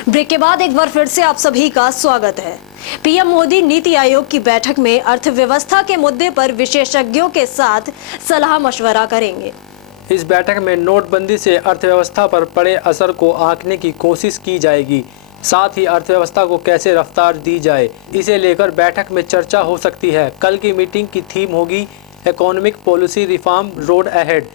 Break के बाद एक बार फिर से आप सभी का स्वागत है। पीएम मोदी नीति आयोग की बैठक में अर्थव्यवस्था के मुद्दे पर विशेषज्ञों के साथ सलाह मशवरा करेंगे। इस बैठक में नोटबंदी से अर्थव्यवस्था पर पड़े असर को आंकने की कोशिश की जाएगी। साथ ही अर्थव्यवस्था को कैसे रफ्तार दी जाए, इसे लेकर बैठक में चर्चा हो सकती है। कल की मीटिंग की थीम होगी economic policy reform road ahead.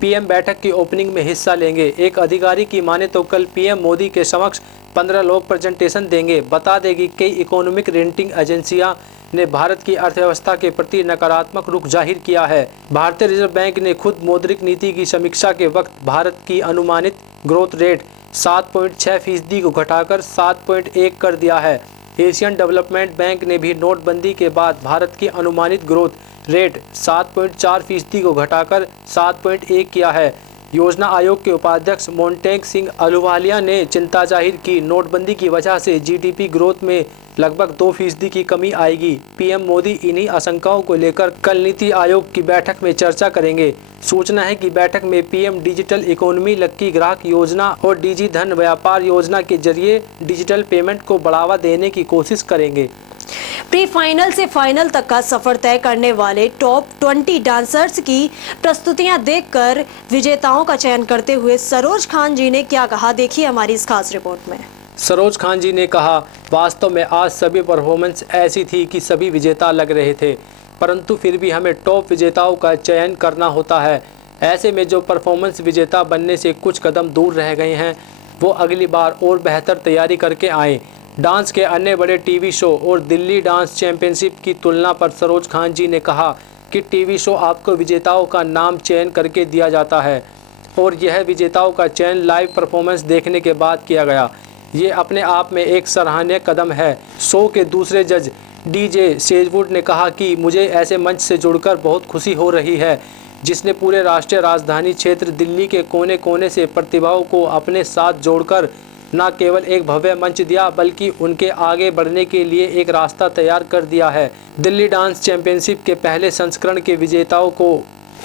PM बैठक की ओपनिंग में हिस्सा लेंगे। एक अधिकारी की माने तो कल पीएम मोदी के समक्ष 15 लोग प्रेजेंटेशन देंगे। बता दें कि कई इकोनॉमिक रेटिंग एजेंसियां ने भारत की अर्थव्यवस्था के प्रति नकारात्मक रुख जाहिर किया है। भारतीय रिजर्व बैंक ने खुद मौद्रिक नीति की समीक्षा के वक्त भारत की अनुमानित ग्रोथ रेट 7.6% को घटाकर 7.1 कर दिया है। एशियन डेवलपमेंट बैंक ने भी नोटबंदी के बाद भारत की अनुमानित ग्रोथ रेट 7.4% को घटाकर 7.1 किया है। योजना आयोग के उपाध्यक्ष मोन्टेग सिंह अहलूवालिया ने चिंता जाहिर की, नोटबंदी की वजह से जीडीपी ग्रोथ में लगभग 2% की कमी आएगी। पीएम मोदी इन्हीं आशंकाओं को लेकर कल नीति आयोग की बैठक में चर्चा करेंगे। सूचना है कि बैठक में पीएम डिजिटल इकोनॉमी, लक्की ग्राहक योजना और डिजी धन व्यापार योजना के जरिए डिजिटल पेमेंट को बढ़ावा देने की कोशिश करेंगे। प्री फाइनल से फाइनल तक का सफर तय करने वाले टॉप 20 डांसर्स की प्रस्तुतियां देखकर विजेताओं का चयन करते हुए सरोज खान जी ने क्या कहा, देखिए हमारी इस खास रिपोर्ट में। सरोज खान जी ने कहा, वास्तव में आज सभी परफॉर्मेंस ऐसी थी कि सभी विजेता लग रहे थे, परंतु फिर भी हमें टॉप विजेताओं का चयन करना होता है। ऐसे में जो परफॉर्मेंस विजेता बनने से कुछ कदम दूर रह गए हैं, वो अगली बार और बेहतर तैयारी करके आएँ। डांस के अन्य बड़े टीवी शो और दिल्ली डांस चैंपियनशिप की तुलना पर सरोज खान जी ने कहा कि टीवी शो आपको विजेताओं का नाम चयन करके दिया जाता है और यह विजेताओं का चयन लाइव परफॉर्मेंस देखने के बाद किया गया। ये अपने आप में एक सराहनीय कदम है। शो के दूसरे जज डीजे सेजवुड ने कहा कि मुझे ऐसे मंच से जुड़कर बहुत खुशी हो रही है जिसने पूरे राष्ट्रीय राजधानी क्षेत्र दिल्ली के कोने कोने से प्रतिभाओं को अपने साथ जोड़कर न केवल एक भव्य मंच दिया बल्कि उनके आगे बढ़ने के लिए एक रास्ता तैयार कर दिया है। दिल्ली डांस चैंपियनशिप के पहले संस्करण के विजेताओं को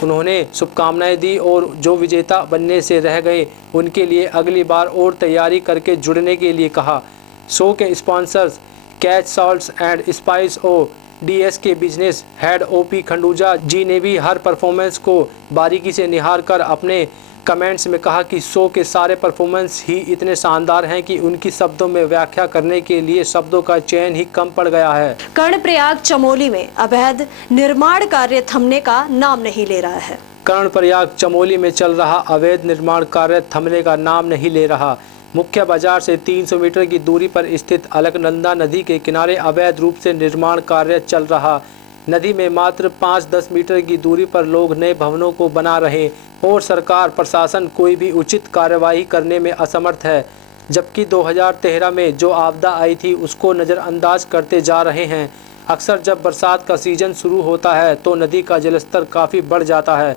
उन्होंने शुभकामनाएं दी और जो विजेता बनने से रह गए उनके लिए अगली बार और तैयारी करके जुड़ने के लिए कहा। शो के sponsors catch salts and spice और डीएस के बिजनेस हेड ओपी खंडूजा जी ने भी हर परफॉर्मेंस को बारीकी से निहार कर अपने कमेंट्स में कहा कि शो के सारे परफॉर्मेंस ही इतने शानदार हैं कि उनकी शब्दों में व्याख्या करने के लिए शब्दों का चयन ही कम पड़ गया है। कर्णप्रयाग चमोली में अवैध निर्माण कार्य थमने का नाम नहीं ले रहा है। कर्णप्रयाग चमोली में चल रहा अवैध निर्माण कार्य थमने का नाम नहीं ले रहा। मुख्य बाजार से 300 मीटर की दूरी पर स्थित अलकनंदा नदी के किनारे अवैध रूप से निर्माण कार्य चल रहा। नदी में मात्र 5-10 मीटर की दूरी पर लोग नए भवनों को बना रहे और सरकार प्रशासन कोई भी उचित कार्यवाही करने में असमर्थ है, जबकि 2013 में जो आपदा आई थी उसको नज़रअंदाज करते जा रहे हैं। अक्सर जब बरसात का सीजन शुरू होता है तो नदी का जलस्तर काफ़ी बढ़ जाता है।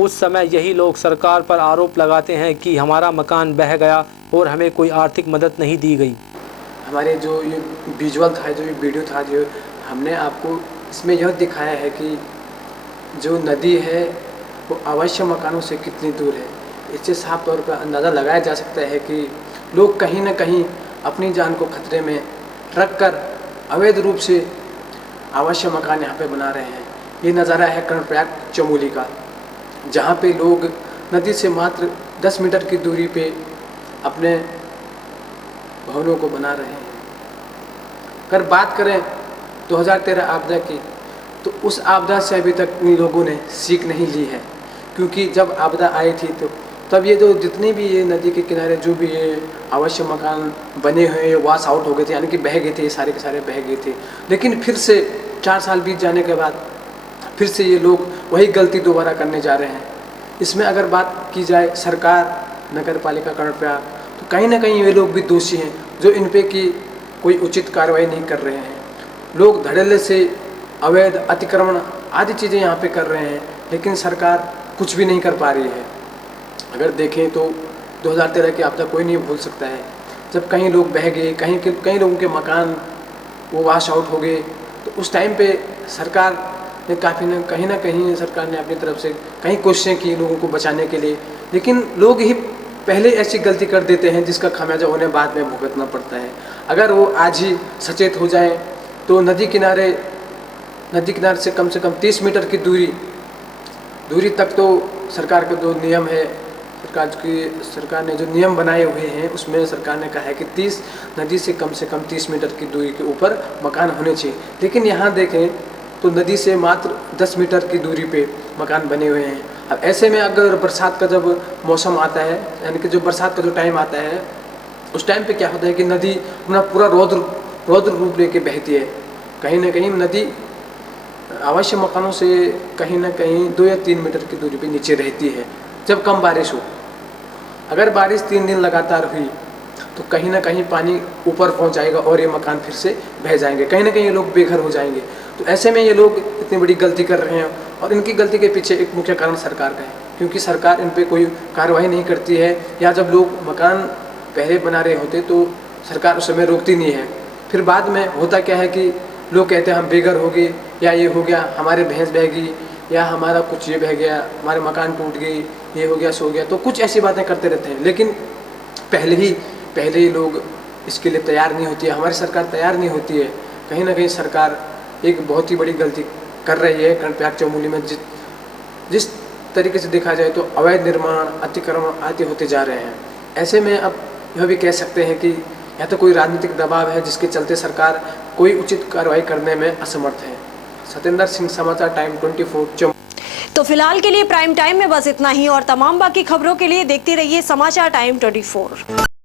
उस समय यही लोग सरकार पर आरोप लगाते हैं कि हमारा मकान बह गया और हमें कोई आर्थिक मदद नहीं दी गई। हमारे जो ये विजुअल था, जो ये वीडियो था, जो हमने आपको इसमें यह दिखाया है कि जो नदी है वो अवश्य मकानों से कितनी दूर है। इससे साफ तौर पर अंदाज़ा लगाया जा सकता है कि लोग कहीं ना कहीं अपनी जान को खतरे में रख कर अवैध रूप से अवश्य मकान यहाँ पे बना रहे हैं। ये नज़ारा है कर्णप्रयाग चमोली का, जहाँ पे लोग नदी से मात्र 10 मीटर की दूरी पे अपने भवनों को बना रहे हैं। अगर बात करें 2013 आपदा की, तो उस आपदा से अभी तक इन लोगों ने सीख नहीं ली है, क्योंकि जब आपदा आई थी तो तब ये जो जितने भी ये नदी के किनारे जो भी ये अवश्य मकान बने हुए वॉश आउट हो गए थे, यानी कि बह गए थे, सारे के सारे बह गए थे। लेकिन फिर से 4 साल बीत जाने के बाद फिर से ये लोग वही गलती दोबारा करने जा रहे हैं। इसमें अगर बात की जाए सरकार, नगर पालिका कर्णप्रयाग, तो कहीं ना कहीं ये लोग भी दोषी हैं जो इन पे की कोई उचित कार्रवाई नहीं कर रहे हैं। लोग धड़ल्ले से अवैध अतिक्रमण आदि चीज़ें यहाँ पे कर रहे हैं, लेकिन सरकार कुछ भी नहीं कर पा रही है। अगर देखें तो 2013 की आपदा कोई नहीं भूल सकता है, जब कहीं लोग बह गए, कहीं लोगों के मकान वो वॉश आउट हो गए, तो उस टाइम पे सरकार ने कहीं ना कहीं सरकार ने अपनी तरफ से कई कोशिशें की लोगों को बचाने के लिए, लेकिन लोग ही पहले ऐसी गलती कर देते हैं जिसका खामियाजा उन्हें बाद में भुगतना पड़ता है। अगर वो आज ही सचेत हो जाएं तो नदी किनारे से कम 30 मीटर की दूरी तक तो सरकार का जो नियम है, सरकार ने जो नियम बनाए हुए हैं उसमें सरकार ने कहा है कि नदी से कम 30 मीटर की दूरी के ऊपर मकान होने चाहिए। लेकिन यहाँ देखें तो नदी से मात्र 10 मीटर की दूरी पे मकान बने हुए हैं। अब ऐसे में अगर बरसात का जब मौसम आता है, यानी कि जो बरसात का जो टाइम आता है, उस टाइम पे क्या होता है कि नदी अपना पूरा रौद्र रूप लेके बहती है। कहीं ना कहीं नदी आवासीय मकानों से कहीं ना कहीं 2 या 3 मीटर की दूरी पे नीचे रहती है जब कम बारिश हो। अगर बारिश 3 दिन लगातार हुई तो कहीं ना कहीं पानी ऊपर पहुंच जाएगा और ये मकान फिर से बह जाएंगे, कहीं ना कहीं ये लोग बेघर हो जाएंगे। तो ऐसे में ये लोग इतनी बड़ी गलती कर रहे हैं और इनकी गलती के पीछे एक मुख्य कारण सरकार का है, क्योंकि सरकार इन पे कोई कार्रवाई नहीं करती है, या जब लोग मकान पहले बना रहे होते तो सरकार उस समय रोकती नहीं है। फिर बाद में होता क्या है कि लोग कहते हैं हम बेघर हो गए, या ये हो गया, हमारे भैंस बह गई, या हमारा कुछ ये बह गया, हमारे मकान टूट गई, ये हो गया, सो गया, तो कुछ ऐसी बातें करते रहते हैं। लेकिन पहले ही लोग इसके लिए तैयार नहीं होती है, हमारी सरकार तैयार नहीं होती है। कहीं ना कहीं सरकार एक बहुत ही बड़ी गलती कर रही है कर्णप्रयाग चमोली में। जिस तरीके से देखा जाए तो अवैध निर्माण, अतिक्रमण आदि होते जा रहे हैं। ऐसे में अब यह भी कह सकते हैं कि या तो कोई राजनीतिक दबाव है जिसके चलते सरकार कोई उचित कार्रवाई करने में असमर्थ है। सत्येंद्र सिंह, समाचार टाइम 24। तो फिलहाल के लिए प्राइम टाइम में बस इतना ही, और तमाम बाकी खबरों के लिए देखते रहिए समाचार टाइम 24।